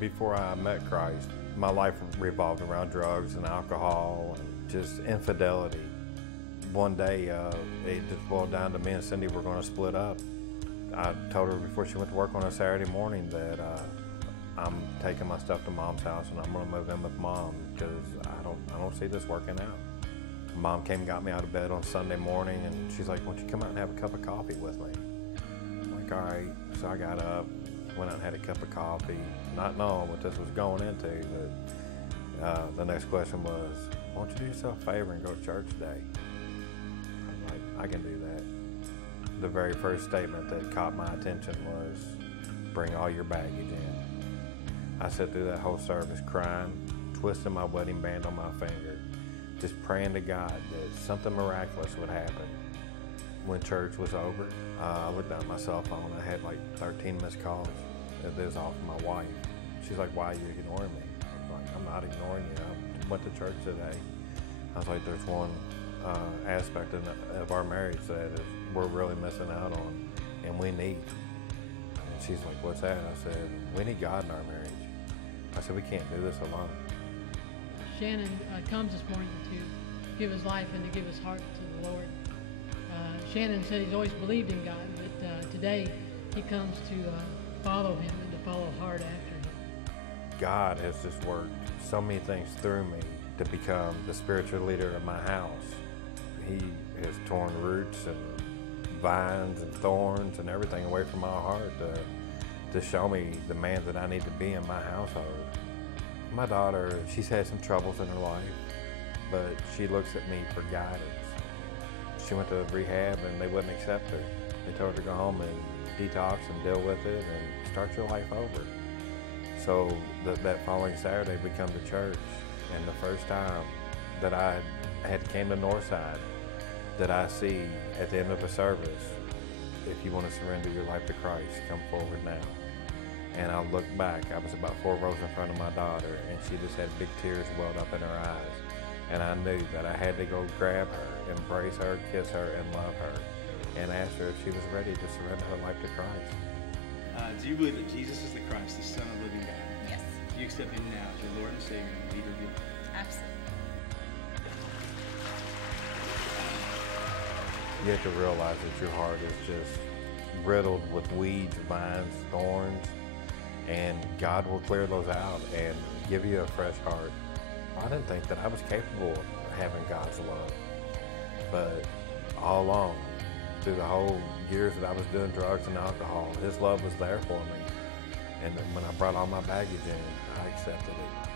Before I met Christ, my life revolved around drugs and alcohol and just infidelity. One day, it just boiled down to me and Cindy were going to split up. I told her before she went to work on a Saturday morning that I'm taking my stuff to Mom's house and I'm going to move in with Mom because I don't see this working out. Mom came and got me out of bed on Sunday morning and she's like, "Why don't you come out and have a cup of coffee with me?" I'm like, all right. So I got up, went out and had a cup of coffee, not knowing what this was going into, but the next question was, "Why don't you do yourself a favor and go to church today?" I'm like, I can do that. The very first statement that caught my attention was, "Bring all your baggage in." I sat through that whole service crying, twisting my wedding band on my finger, just praying to God that something miraculous would happen. When church was over, I looked at my cell phone. I had like 13 missed calls. It was off my wife. She's like, "Why are you ignoring me?" I was like, "I'm not ignoring you. I went to church today." I was like, "There's one aspect of our marriage that we're really missing out on and we need." And she's like, "What's that?" I said, "We need God in our marriage." I said, "We can't do this alone." Shannon comes this morning to give his life and to give his heart to the Lord. Shannon said he's always believed in God, but today he comes to follow him and to follow hard after him. God has just worked so many things through me to become the spiritual leader of my house. He has torn roots and vines and thorns and everything away from my heart to show me the man that I need to be in my household. My daughter, she's had some troubles in her life, but she looks at me for guidance. She went to rehab and they wouldn't accept her. They told her to go home and detox and deal with it and start your life over. So that following Saturday we come to church, and the first time that I had came to Northside, that I see at the end of the service, "If you want to surrender your life to Christ, come forward now." And I looked back, I was about 4 rows in front of my daughter, and she just had big tears welled up in her eyes. And I knew that I had to go grab her, embrace her, kiss her, and love her, and ask her if she was ready to surrender her life to Christ. Do you believe that Jesus is the Christ, the Son of the living God? Yes. Do you accept him now as your Lord and Savior and leader of your life? Absolutely. You have to realize that your heart is just riddled with weeds, vines, thorns, and God will clear those out and give you a fresh heart. I didn't think that I was capable of having God's love, but all along, through the whole years that I was doing drugs and alcohol, His love was there for me. And when I brought all my baggage in, I accepted it.